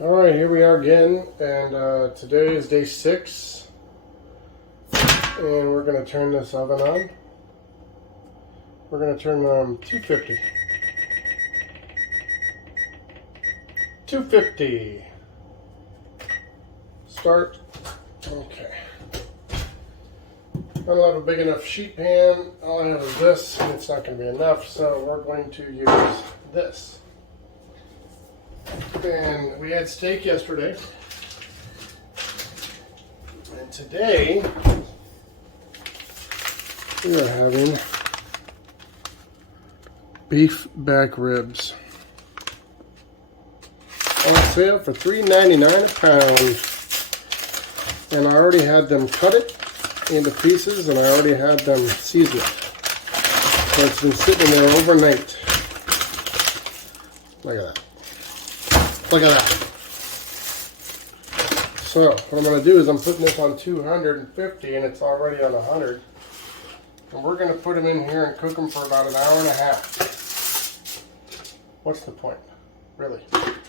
Alright, here we are again, and today is day 6, and we're going to turn this oven on. We're going to turn 250. 250. Start. Okay. I don't have a big enough sheet pan. All I have is this, and it's not going to be enough, so we're going to use this. And we had steak yesterday, and today we are having beef back ribs on sale for $3.99 a pound. And I already had them cut it into pieces, and I already had them seasoned. So it's been sitting there overnight. Look at that. Look at that. So what I'm going to do is I'm putting this on 250 and it's already on 100. And we're going to put them in here and cook them for about an hour and a half. What's the point? Really?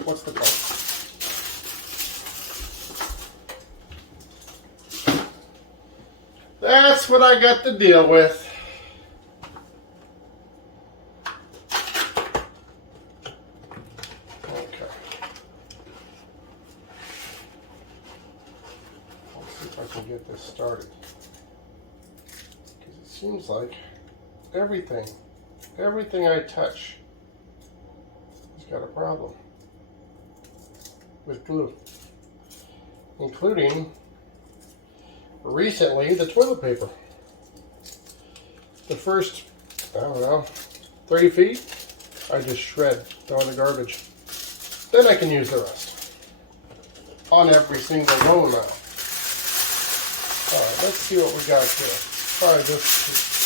What's the point? That's what I got to deal with. I can get this started, because it seems like everything I touch has got a problem with glue, including recently the toilet paper. The first, I don't know, 30 feet I just shred, throw in the garbage. Then I can use the rest on every single row now. Alright, let's see what we got here. Try this.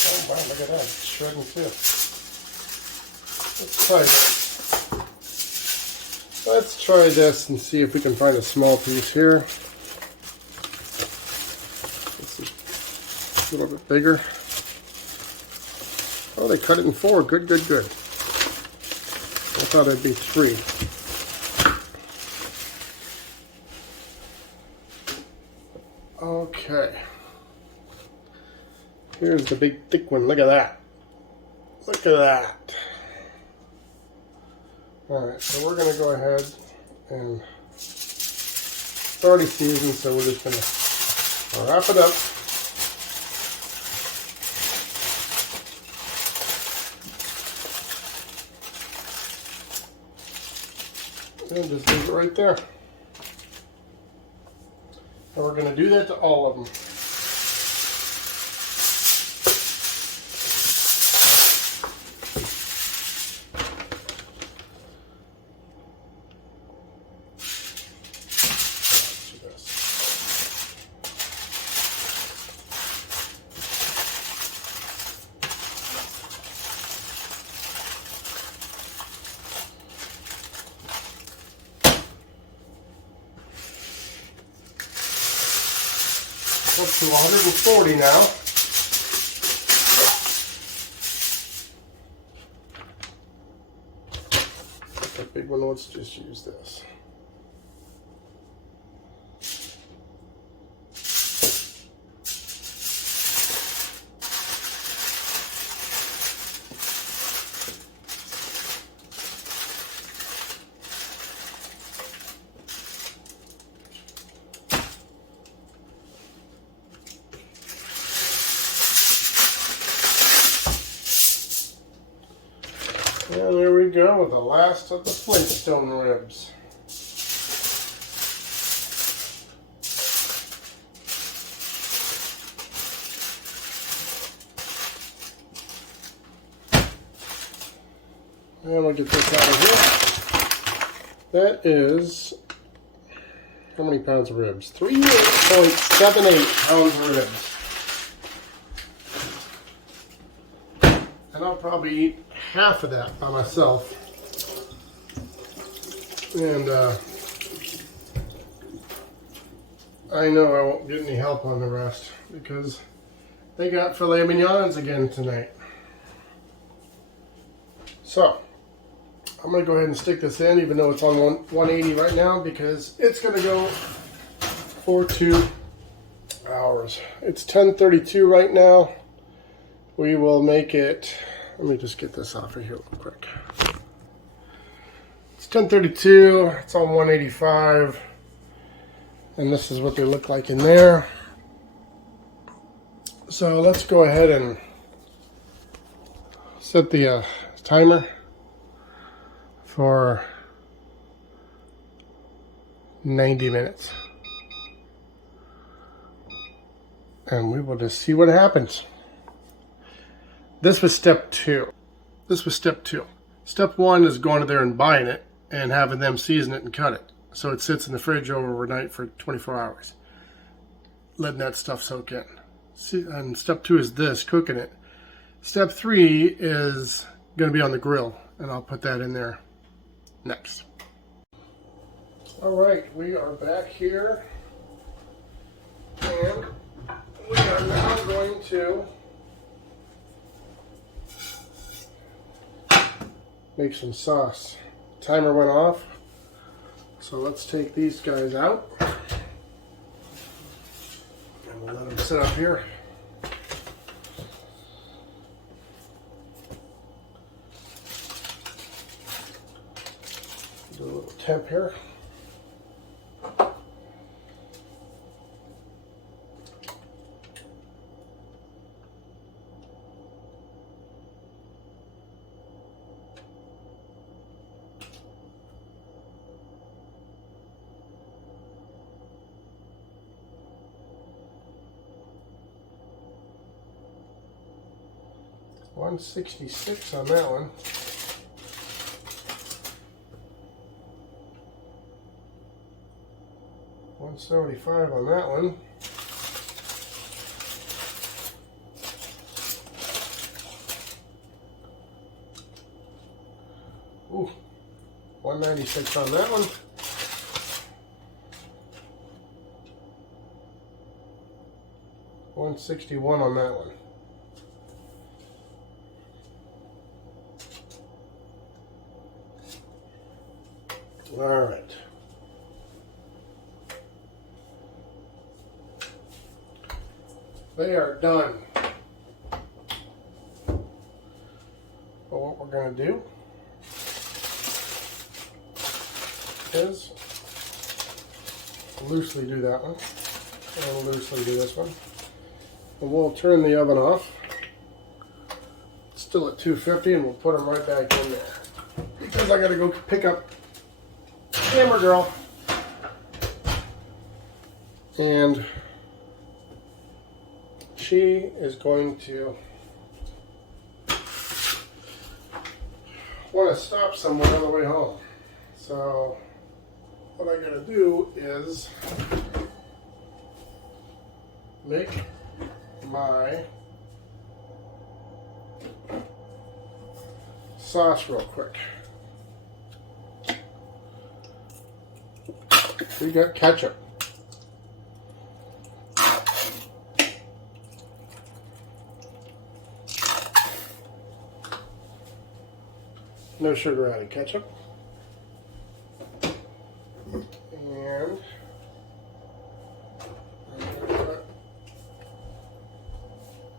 Oh wow, look at that. It's shredding too. Let's try this. Let's try this and see if we can find a small piece here. This is a little bit bigger. Oh, they cut it in 4. Good, good, good. I thought it'd be 3. Okay, here's the big thick one. Look at that. Look at that. Alright, so we're going to go ahead and it's already seasoned, so we're just going to wrap it up. And just leave it right there. And we're going to do that to all of them. Up to 140 now. That big one, let's just use this. And there we go with the last of the Flintstone ribs. And we'll get this out of here. That is, how many pounds of ribs? 3.78 pounds of ribs. And I'll probably eat half of that by myself, and I know I won't get any help on the rest because they got filet mignons again tonight. So I'm going to go ahead and stick this in, even though it's on 180 right now, because it's going to go for 2 hours. It's 10:32 right now. We will make it, let me just get this off of here real quick. It's 10:32, it's on 185, and this is what they look like in there. So let's go ahead and set the timer for 90 minutes. And we will just see what happens. This was step 2. This was step 2. Step 1 is going to there and buying it and having them season it and cut it. So it sits in the fridge overnight for 24 hours. Letting that stuff soak in. And step 2 is this, cooking it. Step 3 is going to be on the grill, and I'll put that in there next. All right, we are back here, and we are now going to make some sauce. Timer went off, so let's take these guys out, and we'll let them sit up here. Do a little temp here. $166 on that one. $175 on that one. Ooh, $196 on that one. $161 on that one. All right. They are done. But what we're going to do is loosely do that one, and loosely do this one. And we'll turn the oven off. It's still at 250, and we'll put them right back in there. Because I got to go pick up Camera Girl. And she is going to want to stop somewhere on the way home. So what I gotta do is make my sauce real quick. We got ketchup. No sugar added ketchup. And I'm gonna put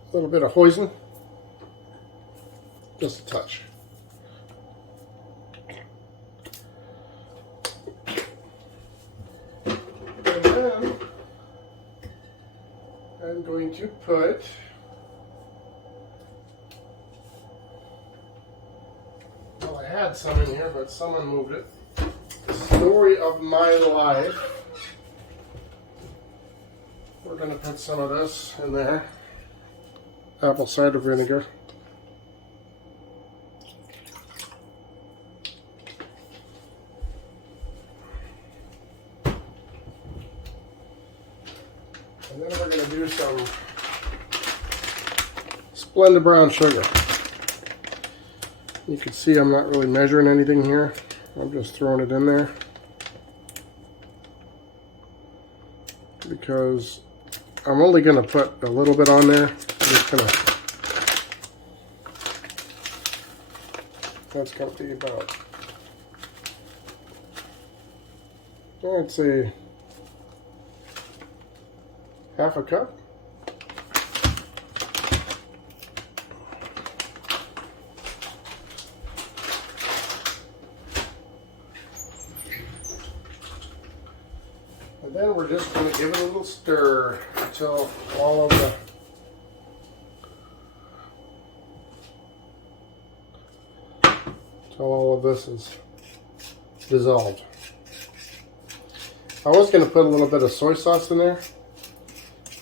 a little bit of hoisin. Just a touch. And then I'm going to put had some in here, but someone moved it. Story of my life. We're going to put some of this in there. Apple cider vinegar. And then we're going to do some Splenda brown sugar. You can see I'm not really measuring anything here. I'm just throwing it in there because I'm only going to put a little bit on there. I'm just going to, that's going to be about I'd say half a cup. And then we're just going to give it a little stir until all of this is dissolved. I was going to put a little bit of soy sauce in there,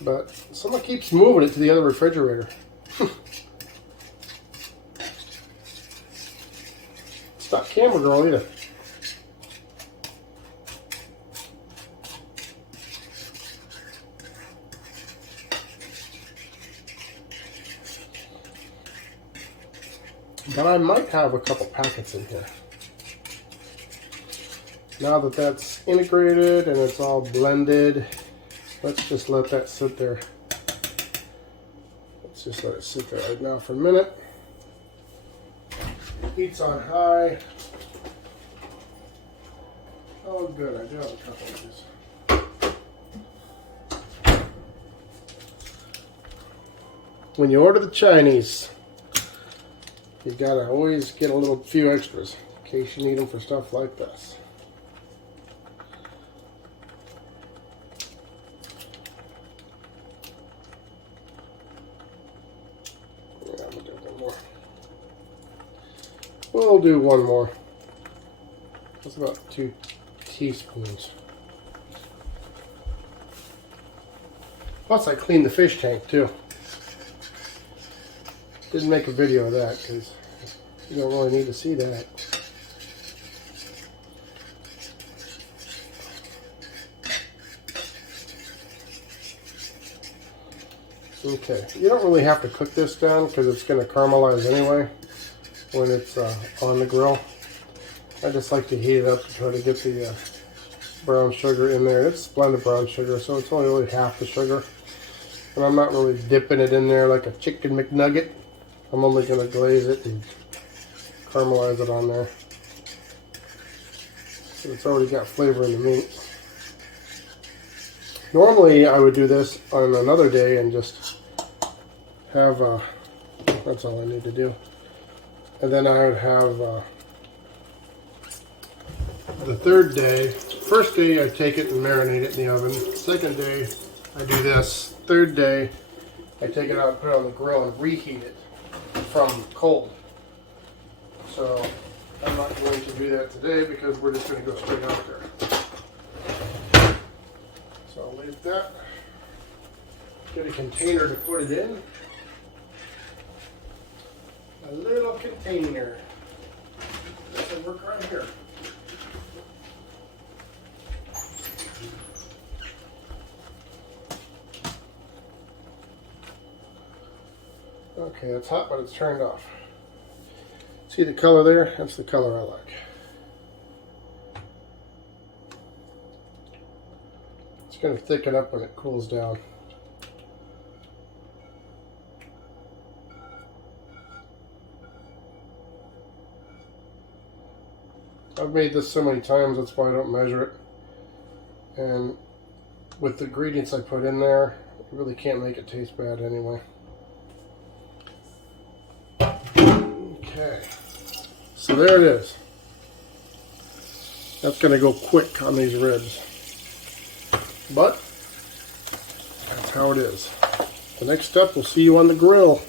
but someone keeps moving it to the other refrigerator. It's not camera girl either. But I might have a couple packets in here. Now that that's integrated and it's all blended, let's just let that sit there. Let's just let it sit there right now for a minute. Heat's on high. Oh good, I do have a couple of these. When you order the Chinese, you gotta always get a few extras in case you need them for stuff like this. Yeah, I'm gonna do one more. We'll do one more. That's about 2 teaspoons. Plus, I cleaned the fish tank too. Didn't make a video of that because you don't really need to see that. Okay, you don't really have to cook this down because it's going to caramelize anyway when it's on the grill. I just like to heat it up to try to get the brown sugar in there. It's blended brown sugar, so it's only really half the sugar. And I'm not really dipping it in there like a chicken McNugget. I'm only going to glaze it and caramelize it on there. So it's already got flavor in the meat. Normally I would do this on another day and just have, that's all I need to do. And then I would have the third day. First day I take it and marinate it in the oven. Second day I do this. Third day I take it out and put it on the grill and reheat it from cold. So I'm not going to do that today because we're just going to go straight out there. So I'll leave that. Get a container to put it in. A little container. This will work right here. Okay, it's hot, but it's turned off. See the color there? That's the color I like. It's going to thicken up when it cools down. I've made this so many times, that's why I don't measure it. And with the ingredients I put in there, you really can't make it taste bad anyway. Okay, so there it is. That's going to go quick on these ribs, but that's how it is. The next step, we'll see you on the grill.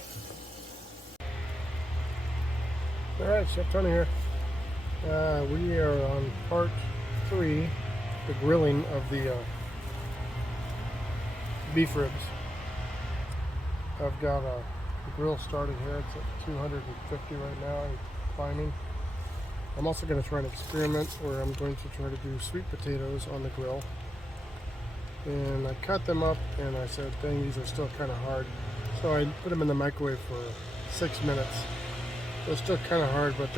Alright, Chef Tony here. We are on part 3, the grilling of the beef ribs. I've got a grill started here. It's at 250 right now and climbing. I'm also going to try an experiment where I'm going to try to do sweet potatoes on the grill. And I cut them up and I said, dang, these are still kind of hard. So I put them in the microwave for 6 minutes. They're still kind of hard, but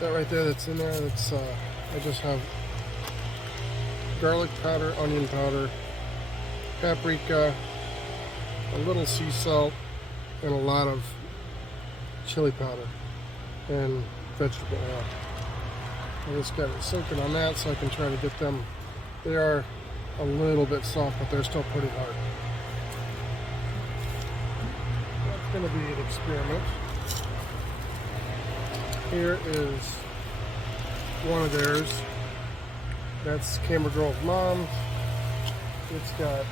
that right there that's in there, that's I just have garlic powder, onion powder, paprika, a little sea salt, and a lot of chili powder and vegetable oil. I just got it soaking on that so I can try to get them. They are a little bit soft, but they're still pretty hard. That's going to be an experiment. Here is one of theirs. That's Camera Girl's mom. It's got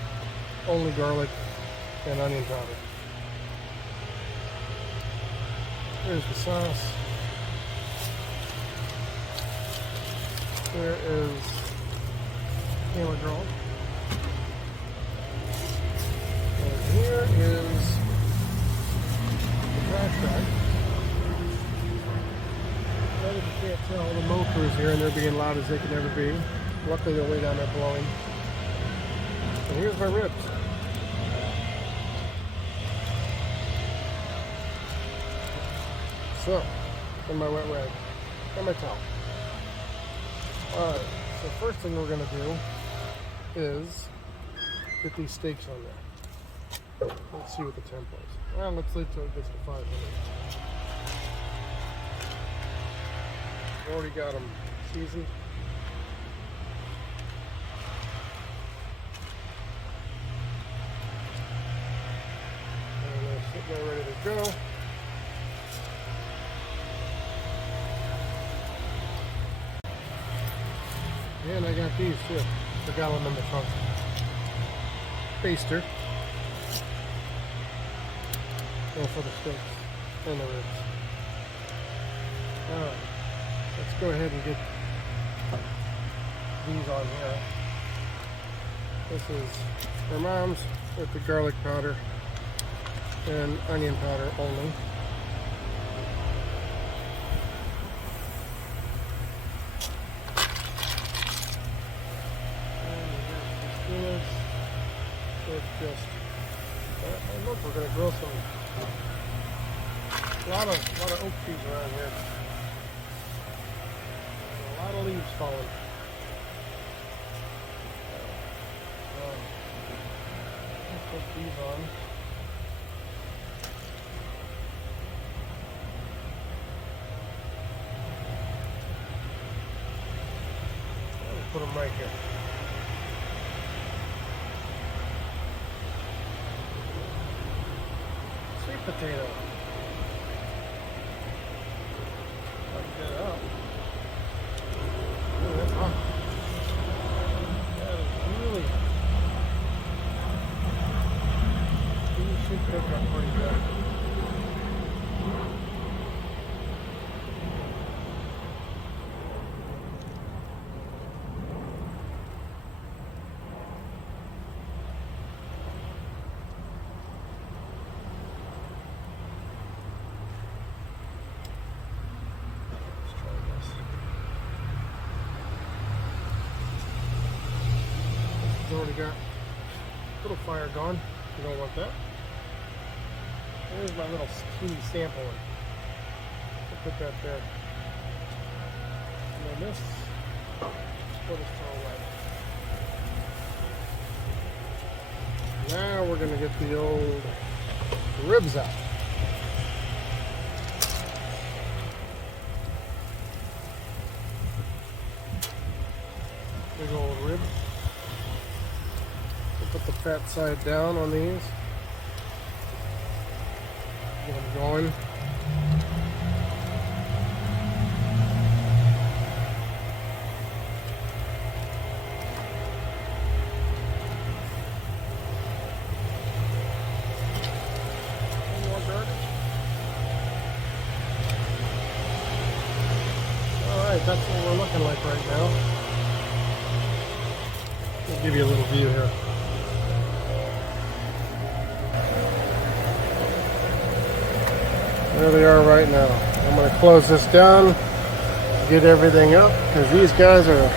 only garlic and onion powder. Here's the sauce. There is Camera Girl. And here is the trash bag. If you can't tell, the mow crew's here and they're being loud as they can ever be. Luckily they're way down there blowing. And here's my ribs. So, and my wet rag. And my towel. Alright, so first thing we're going to do is get these steaks on there. Let's see what the temp is. Well, let's wait till it gets to 5 minutes. I've already got them seasoned. And they're sitting there ready to go. And I got these too. Forgot them in the trunk. Baster. And for the steaks and the ribs. Alright. Let's go ahead and get these on here. This is her mom's with the garlic powder and onion powder only. And it's just, and look, we're going to grill some, a lot of oak trees around here. A lot of leaves falling. I'll put these on. I'll put them right here. Sweet potato. Get it out. That's hot. That is really. These should cook up pretty good. Already got a little fire gone. You don't want that. Here's my little teeny sample one. I'll put that there. And then this, we'll just throw away. Now we're going to get the old ribs out. Big old ribs. Put the fat side down on these. Get them going. More garlic. Alright, that's what we're looking like right now. I'll give you a little view here. There they are right now. I'm going to close this down, get everything up, because these guys are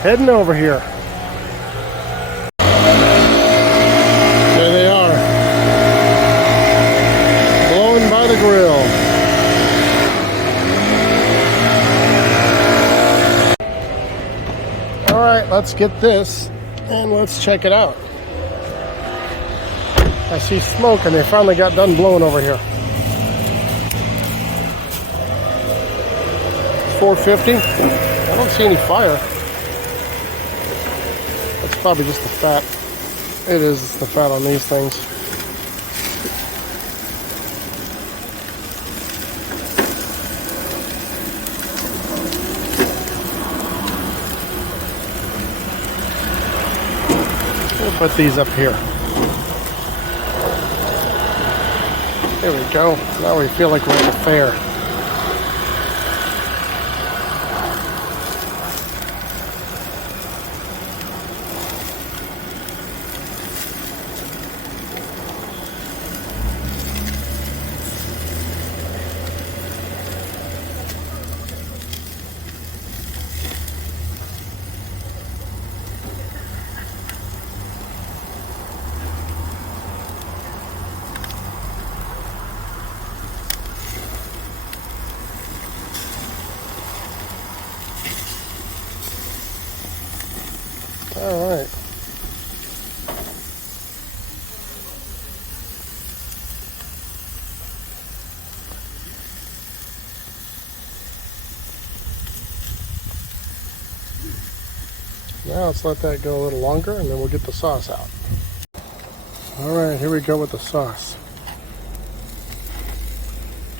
heading over here. There they are. Blowing by the grill. Alright, let's get this and let's check it out. I see smoke and they finally got done blowing over here. 450. I don't see any fire. It's probably just the fat. It is, it's the fat on these things. We'll put these up here. There we go. Now we feel like we're at a fair. All right. Now let's let that go a little longer and then we'll get the sauce out. All right, here we go with the sauce.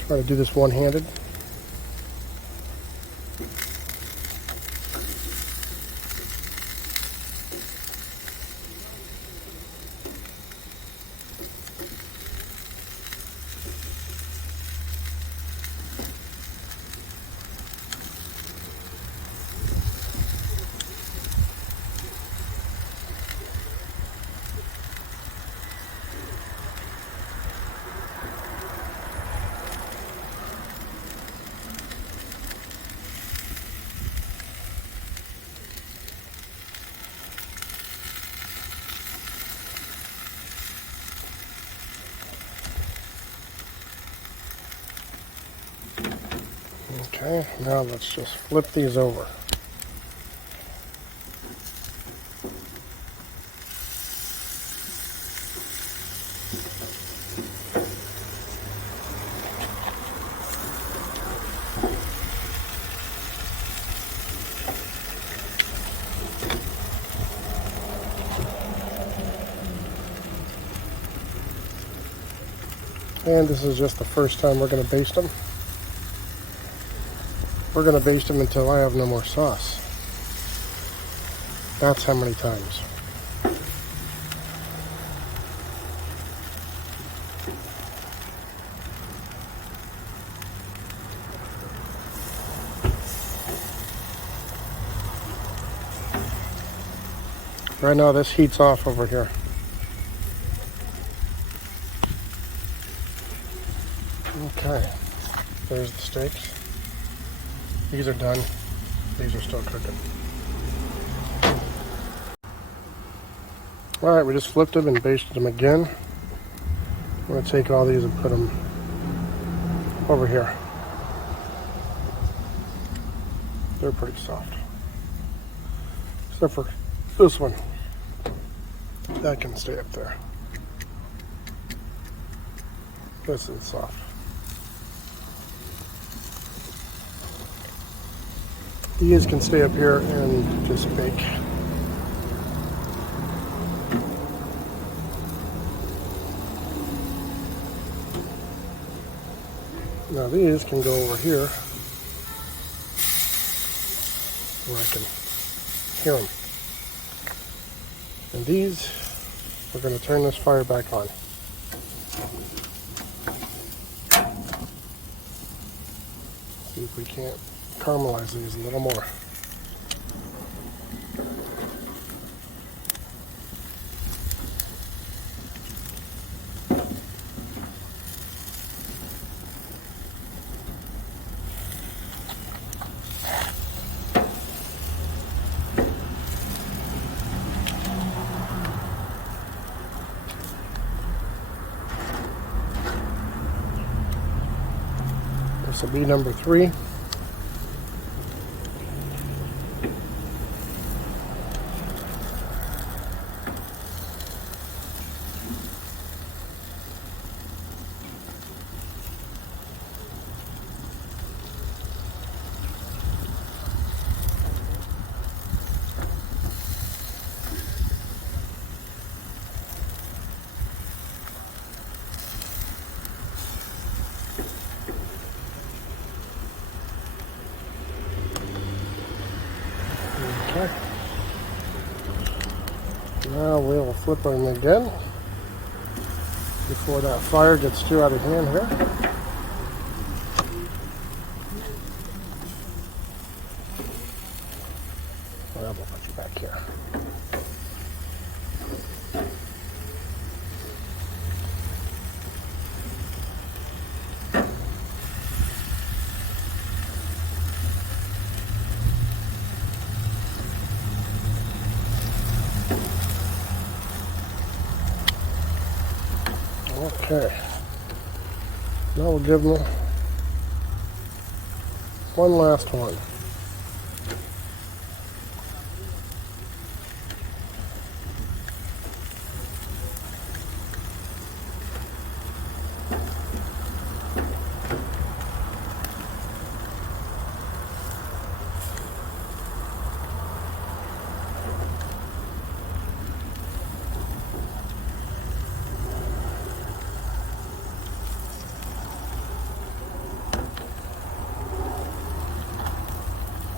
Try to do this one-handed. Okay, now let's just flip these over. And this is just the first time we're going to baste them. We're going to baste them until I have no more sauce. That's how many times. Right now this heat's off over here. Okay, there's the steaks. These are done. These are still cooking. Alright, we just flipped them and basted them again. I'm going to take all these and put them over here. They're pretty soft. Except for this one. That can stay up there. This is soft. These can stay up here and just bake. Now these can go over here where I can hear them. And these, we're going to turn this fire back on. See if we can't caramelize these a little more. This will be number 3. Okay. Now we'll flip them again before that fire gets too out of hand here. Well, we'll put you back here. Okay. Now we'll give them one last one.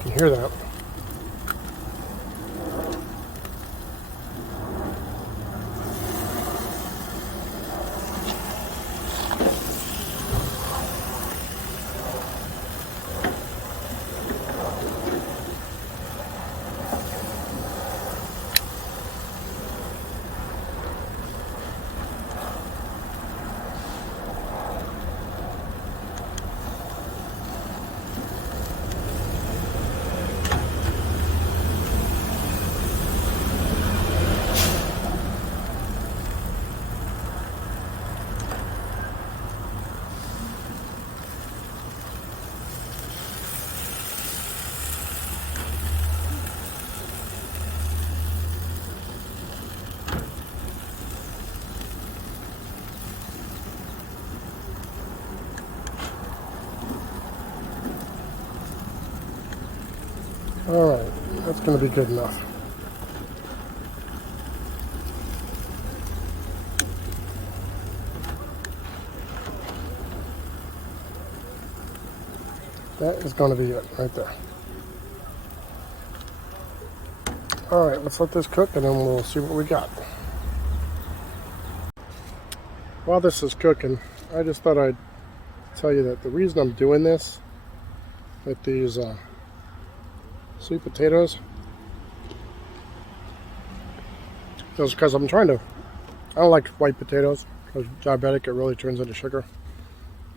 You can hear that. All right, that's going to be good enough. That is going to be it right there. All right, let's let this cook and then we'll see what we got. While this is cooking, I just thought I'd tell you that the reason I'm doing this with these sweet potatoes is because I don't like white potatoes because diabetic, it really turns into sugar.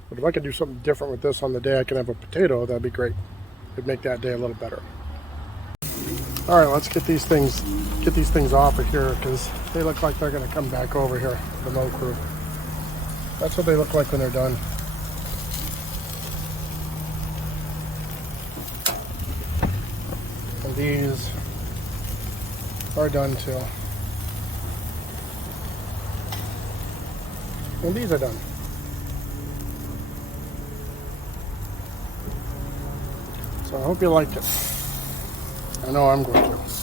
But if I could do something different with this on the day I can have a potato, that'd be great. It'd make that day a little better. All right, let's get these things off of here because they look like they're going to come back over here, the Mo crew. That's what they look like when they're done. And these are done too. And these are done. So I hope you liked it. I know I'm going to.